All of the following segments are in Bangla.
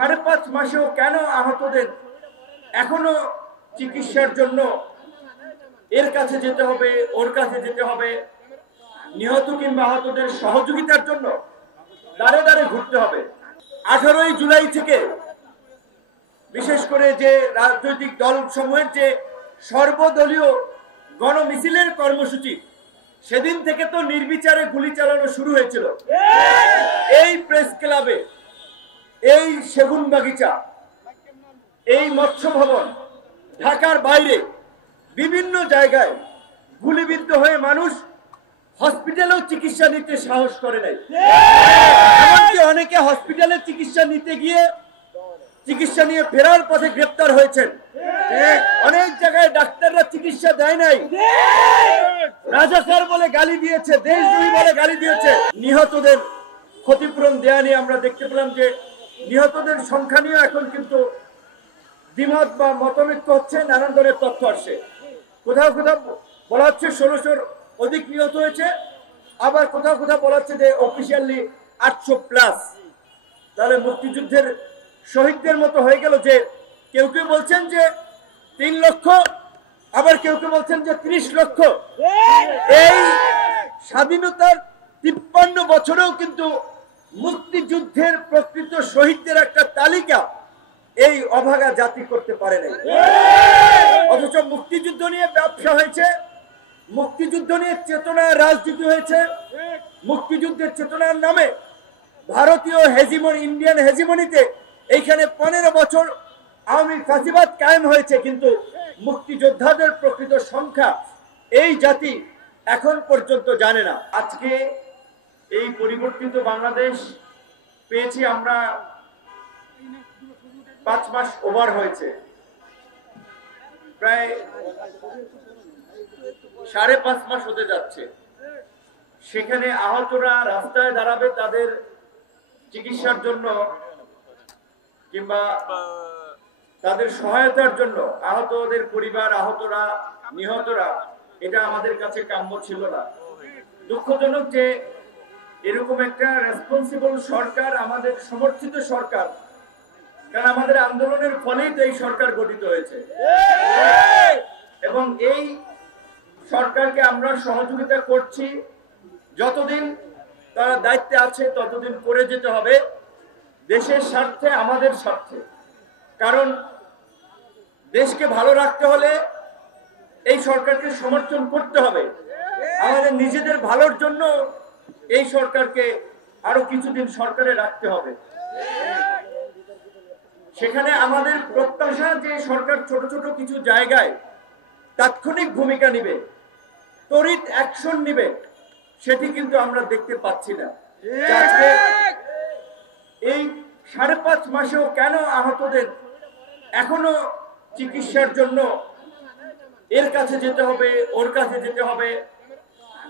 5.5 মাসেও কেন আহতদের এখনো চিকিৎসার জন্য এর কাছে যেতে হবে, ওর কাছে যেতে হবে, নিহত কিংবা আহতদের সহযোগিতার জন্য দাঁড়ে দাঁড়ে ঘুরতে হবে। 18ই জুলাই থেকে বিশেষ করে যে রাজনৈতিক দল সমূহের যে সর্বদলীয় গণমিছিলের কর্মসূচি, সেদিন থেকে তো নির্বিচারে গুলি চালানো শুরু হয়েছিল। এই প্রেস ক্লাবে, এই সেগুন বাগিচা, এই মৎস্য ভবন, ঢাকার বাইরে বিভিন্ন জায়গায় গুলিবিদ্ধ হয়ে মানুষ হসপিটালেও চিকিৎসা নিতে সাহস করে নাই। এমনকি অনেকে হসপিটালে চিকিৎসা নিতে গিয়ে চিকিৎসা নিয়ে ফেরার পথে গ্রেপ্তার হয়েছেন। অনেক জায়গায় ডাক্তাররা চিকিৎসা দেয় নাই, রাজাকার বলে গালি দিয়েছে, দেশদ্রোহী বলে গালি দিয়েছে। নিহতদের ক্ষতিপূরণ দেয়া নিয়ে আমরা দেখতে পেলাম যে নিহতদের সংখ্যা নিয়ে এখন কিন্তু দ্বিমত বা মতৈক্য হচ্ছে, নানান ধরনের তথ্য আসছে। কোথাও কোথাও বলা হচ্ছে 1600-র অধিক নিহত হয়েছে, আবার কোথাও কোথাও বলা হচ্ছে যে অফিসিয়ালি 800+। তাহলে মুক্তিযুদ্ধের শহীদদের মতো হয়ে গেল যে কেউ কেউ বলছেন যে 3 লক্ষ, আবার কেউ কেউ বলছেন যে 30 লক্ষ। এই স্বাধীনতার 53 বছরেও কিন্তু মুক্তিযুদ্ধের প্রকৃত শহীদদের একটা তালিকা এই অভাগা জাতি করতে পারে নাই। অথচ মুক্তিযুদ্ধ নিয়ে ব্যবসা হয়েছে, মুক্তিযুদ্ধ নিয়ে চেতনার রাজনীতি হয়েছে, মুক্তিযুদ্ধের চেতনার নামে ভারতীয় হেজিমনি, ইন্ডিয়ান হেজিমনিতে এইখানে 15 বছর আওয়ামী ফাঁসিবাদ কায়েম হয়েছে, কিন্তু মুক্তিযোদ্ধাদের প্রকৃত সংখ্যা এই জাতি এখন পর্যন্ত জানে না। আজকে এই পরিবর্তিত বাংলাদেশ পেয়েছি আমরা, 5 মাস ওভার হয়েছে, প্রায় 5.5 মাস হতে যাচ্ছে। সেখানে আহতরা রাস্তায় দাঁড়াবে তাদের চিকিৎসার জন্য কিংবা তাদের সহায়তার জন্য, আহতদের পরিবার, আহতরা, নিহতরা, এটা আমাদের কাছে কাম্য ছিল না। দুঃখজনক যে এরকম একটা রেসপন্সিবল সরকার, আমাদের সমর্থিত সরকার, কারণ আমাদের আন্দোলনের ফলেই তো এই সরকার গঠিত হয়েছে, এবং এই সরকারকে আমরা সহযোগিতা করছি। যতদিন তারা দায়িত্বে আছে ততদিন করে যেতে হবে, দেশের স্বার্থে, আমাদের স্বার্থে। কারণ দেশকে ভালো রাখতে হলে এই সরকারকে সমর্থন করতে হবে। আমাদের নিজেদের ভালোর জন্য এই সরকারকে আরো কিছুদিন সরকারে রাখতে হবে। সেখানে আমাদের প্রত্যাশা যে সরকার ছোট ছোট কিছু জায়গায় তাৎক্ষণিক ভূমিকা নিবে, তড়িৎ অ্যাকশন নিবে, সেটি কিন্তু আমরা দেখতে পাচ্ছি না। আজকে এই 5.5 মাসেও কেন আহতদের এখনো চিকিৎসার জন্য এর কাছে যেতে হবে, ওর কাছে যেতে হবে,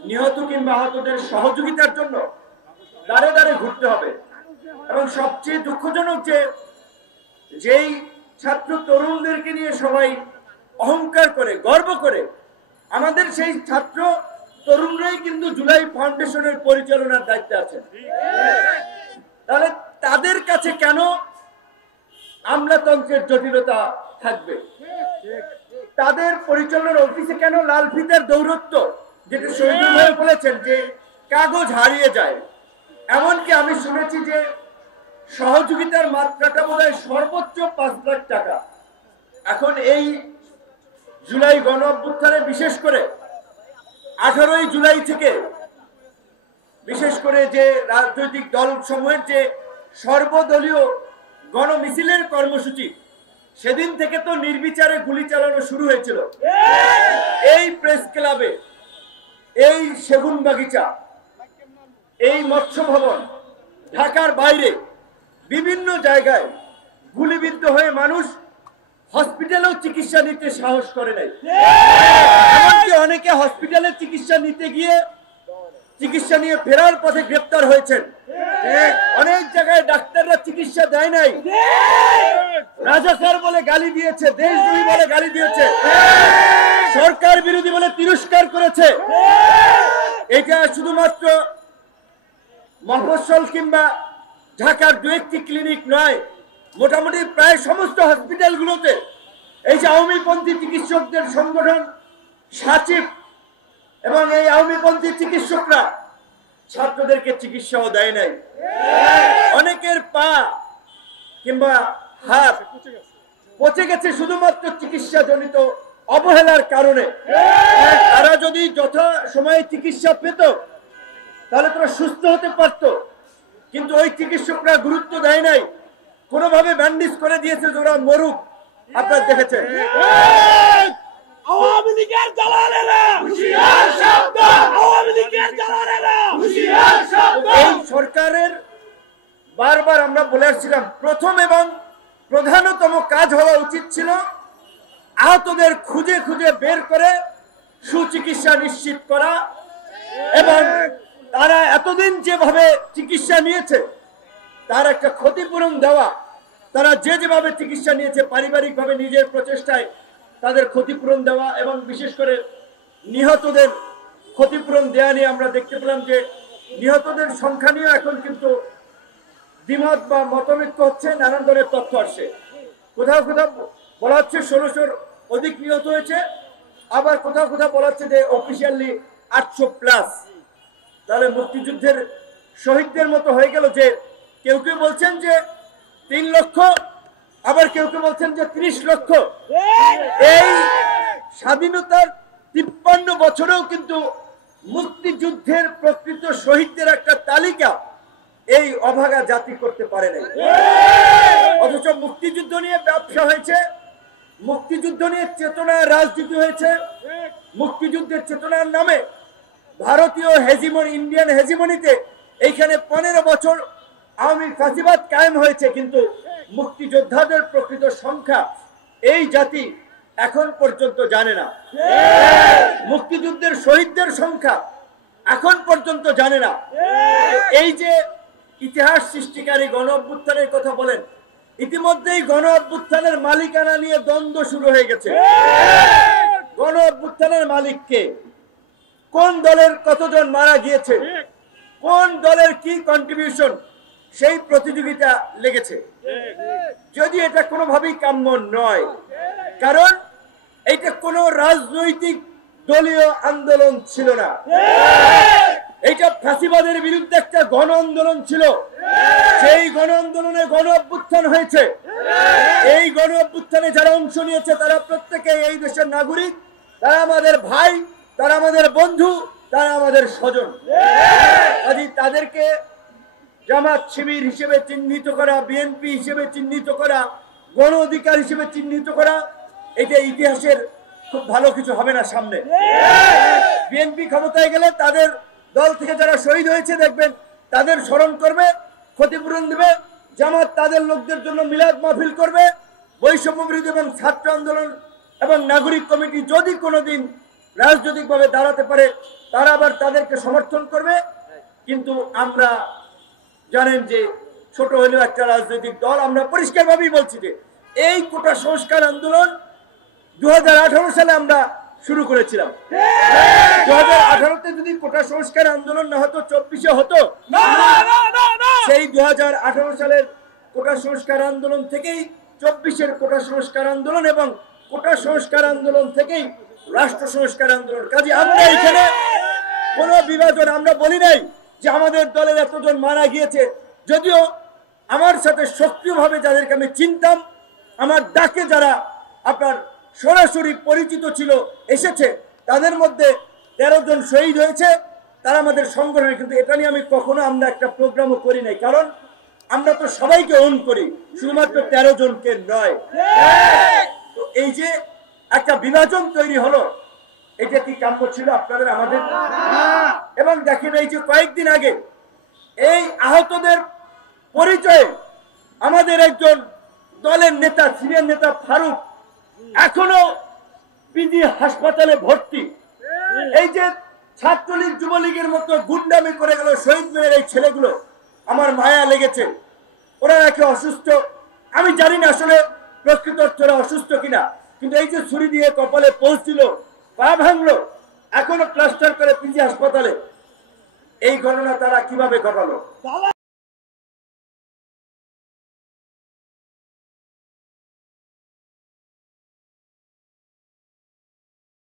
নিহত কিংবা আহতদের সহযোগিতার জন্য দাঁড়ে দাঁড়ে ঘুরতে হবে। এবং সবচেয়ে দুঃখজনক যে যেই ছাত্র তরুণদেরকে নিয়ে সবাই অহংকার করে, গর্ব করে, আমাদের সেই ছাত্র তরুণরাই কিন্তু জুলাই ফাউন্ডেশনের পরিচালনার দায়িত্বে আছেন। তাহলে তাদের কাছে কেন আমলাতন্ত্রের জটিলতা থাকবে? তাদের পরিচালনার অফিসে কেন লাল ফিতার দৌরত্ব, যেটা শহীদুল ভাই বলেছেন যে কাগজ হারিয়ে যায়। এমনকি আমি শুনেছি যে সহযোগিতার মাত্রাটা বোধহয় সর্বোচ্চ 5 লাখ টাকা। এখন এই জুলাই গণ অভ্যুত্থানে বিশেষ করে 18ই জুলাই থেকে বিশেষ করে যে রাজনৈতিক দল সমূহের যে সর্বদলীয় গণমিছিলের কর্মসূচি, সেদিন থেকে তো নির্বিচারে গুলি চালানো শুরু হয়েছিল। এই প্রেস ক্লাবে, এই সেগুন বাগিচা, এই মৎস্য ভবন, ঢাকার বাইরে বিভিন্ন জায়গায় গুলিবিদ্ধ হয়ে মানুষ হসপিটালেও চিকিৎসা নিতে সাহস করে নাই। এমনকি অনেকে হসপিটালে চিকিৎসা নিতে গিয়ে চিকিৎসা নিয়ে ফেরার পথে গ্রেপ্তার হয়েছেন। অনেক জায়গায় ডাক্তাররা চিকিৎসা দেয় নাই, রাজাকার বলে গালি দিয়েছে, দেশদ্রোহী বলে গালি দিয়েছে, সরকার বিরোধী বলে তিরস্কার করেছে। এটা শুধুমাত্র মফস্বল কিংবা ঢাকার 2-1টি ক্লিনিক নয়, মোটামুটি প্রায় সমস্ত হসপিটালগুলোতে এই যে আওয়ামীপন্থী চিকিৎসকদের সংগঠন সাচিব এবং এই আওয়ামীপন্থী চিকিৎসকরা ছাত্রদেরকে চিকিৎসাও দেয় নাই। অনেকের পা কিংবা হাত পচে গেছে শুধুমাত্র চিকিৎসাজনিত অবহেলার কারণে। তারা যদি যথা সময়ে চিকিৎসা পেত তাহলে তারা সুস্থ হতে পারত, কিন্তু ওই চিকিৎসকরা গুরুত্ব দেয় নাই, কোনোভাবে ব্যান্ডেজ করে দিয়েছে ওরা মরুক। আপনারা দেখেছেন আওয়ামী লীগের দালালেরা হুঁশিয়ার সাবধান, আওয়ামী লীগের দালালেরা হুঁশিয়ার সাবধান। এই সরকারের বারবার আমরা বলে আসছিলাম প্রথম এবং প্রধানতম কাজ হওয়া উচিত ছিল আহতদের খুঁজে খুঁজে বের করে সুচিকিৎসা নিশ্চিত করা এবং তারা এতদিন যেভাবে চিকিৎসা নিয়েছে তার একটা ক্ষতিপূরণ দেওয়া। তারা যেভাবে চিকিৎসা নিয়েছে পারিবারিকভাবে নিজের প্রচেষ্টায় তাদের ক্ষতিপূরণ দেওয়া এবং বিশেষ করে নিহতদের ক্ষতিপূরণ দেওয়া নিয়ে আমরা দেখতে পেলাম যে নিহতদের সংখ্যা নিয়ে এখন কিন্তু দ্বিমত বা মতৈক্য হচ্ছে, নানান ধরনের তথ্য আসছে। কোথাও কোথাও বলা হচ্ছে 1600-র অধিক নিহত হয়েছে, আবার কোথাও কোথাও বলা হচ্ছে যে অফিসিয়ালি 800+। তাহলে মুক্তিযুদ্ধের শহীদদের মতো হয়ে গেল যে কেউ কেউ বলছেন যে 3 লক্ষ, আবার কেউ কেউ বলছেন যে 30 লক্ষ। এই স্বাধীনতার 53 বছরেও কিন্তু মুক্তিযুদ্ধের প্রকৃত শহীদদের একটা তালিকা এই অভাগা জাতি করতে পারে নাই। অথচ মুক্তিযুদ্ধ নিয়ে ব্যবসা হয়েছে, মুক্তিযুদ্ধ নিয়ে চেতনা রাজনীতি হয়েছে, মুক্তিযুদ্ধের চেতনার নামে ভারতীয় হেজিমনি, ইন্ডিয়ান হেজিমনিতে এইখানে 15 বছর আওয়ামী ফাঁসিবাদ কায়েম হয়েছে, কিন্তু মুক্তিযোদ্ধাদের প্রকৃত সংখ্যা এই জাতি এখন পর্যন্ত জানে না। মুক্তিযুদ্ধের শহীদদের সংখ্যা এখন পর্যন্ত জানে না। এই যে ইতিহাস সৃষ্টিকারী গণ অভ্যুত্থানের কথা বলেন, ইতিমধ্যেই গণ অভ্যুত্থানের মালিকানা নিয়ে দ্বন্দ্ব শুরু হয়ে গেছে। গণ অভ্যুত্থানের মালিককে, কোন দলের কতজন মারা গিয়েছে, কোন দলের কি কন্ট্রিবিউশন, সেই প্রতিযোগিতা লেগেছে। যদি এটা কোনোভাবেই কাম্য নয়, কারণ এটা কোনো রাজনৈতিক দলীয় আন্দোলন ছিল না, এইটা ফাঁসিবাদের বিরুদ্ধে একটা গণ আন্দোলন ছিল। সেই গণ আন্দোলনে গণ অভ্যুত্থান হয়েছে। এই গণ অভ্যুত্থানে যারা অংশ নিয়েছে তারা প্রত্যেকে এই দেশের নাগরিক, তারা আমাদের ভাই, তারা আমাদের বন্ধু, তারা আমাদের স্বজন। কাজেই তাদেরকে জামাত শিবির হিসেবে চিহ্নিত করা, বিএনপি হিসেবে চিহ্নিত করা, গণ অধিকার হিসেবে চিহ্নিত করা, এটা ইতিহাসের খুব ভালো কিছু হবে না সামনে। বিএনপি ক্ষমতায় গেলে তাদের দল থেকে যারা শহীদ হয়েছে দেখবেন তাদের স্মরণ করবে, ক্ষতিপূরণ দেবে। জামাত তাদের লোকদের জন্য মিলাদ মাহফিল করবে। বৈষম্য বিরোধী এবং ছাত্র আন্দোলন এবং নাগরিক কমিটি যদি কোনোদিন রাজনৈতিকভাবে দাঁড়াতে পারে তারা আবার তাদেরকে সমর্থন করবে। কিন্তু আমরা জানেন যে ছোট হলেও একটা রাজনৈতিক দল, আমরা পরিষ্কারভাবেই বলছি যে এই কোটা সংস্কার আন্দোলন 2018 সালে আমরা শুরু করেছিলাম। 2018-তে যদি কোটা সংস্কার আন্দোলন না হতো 24-এ হতো। সেই 2018 সালের কোটা সংস্কার আন্দোলন থেকেই 24-এর কোটা সংস্কার আন্দোলন এবং কোটা সংস্কার আন্দোলন থেকেই রাষ্ট্র সংস্কার আন্দোলন। কাজে আমরা এখানে কোনো বিভাজন আমরা বলি নাই যে আমাদের দলের এতজন মারা গিয়েছে। যদিও আমার সাথে সক্রিয়ভাবে যাদেরকে আমি চিনতাম, আমার ডাকে যারা আপনার সরাসরি পরিচিত ছিল এসেছে, তাদের মধ্যে 13 জন শহীদ হয়েছে, তারা আমাদের সংগঠনে। কিন্তু এটা নিয়ে আমি কখনো আমরা একটা প্রোগ্রামও করি নাই, কারণ আমরা তো সবাইকে ওন করি, শুধুমাত্র 13 জনকে নয়। তো এই যে একটা বিভাজন তৈরি হলো, এটা কি কাম্য ছিল আপনাদের আমাদের? এবং দেখেন এই যে কয়েকদিন আগে এই আহতদের পরিচয়ে আমাদের একজন দলের নেতা, সিনিয়র নেতা ফারুক এখনো পিজি হাসপাতালে ভর্তি। এই যে ছাত্রলীগ যুবলীগের মতো গুন্ডামি করে গেল শহীদ মিনারের এই ছেলেগুলো, আমার মায়া লেগেছে। ওরা নাকি অসুস্থ, আমি জানি না আসলে প্রকৃত অর্থে অসুস্থ কিনা, কিন্তু এই যে ছুরি দিয়ে কপালে পৌঁছছিল, পা ভাঙলো, এখনো প্লাস্টার করে পিজি হাসপাতালে। এই ঘটনা তারা কিভাবে ঘটালো?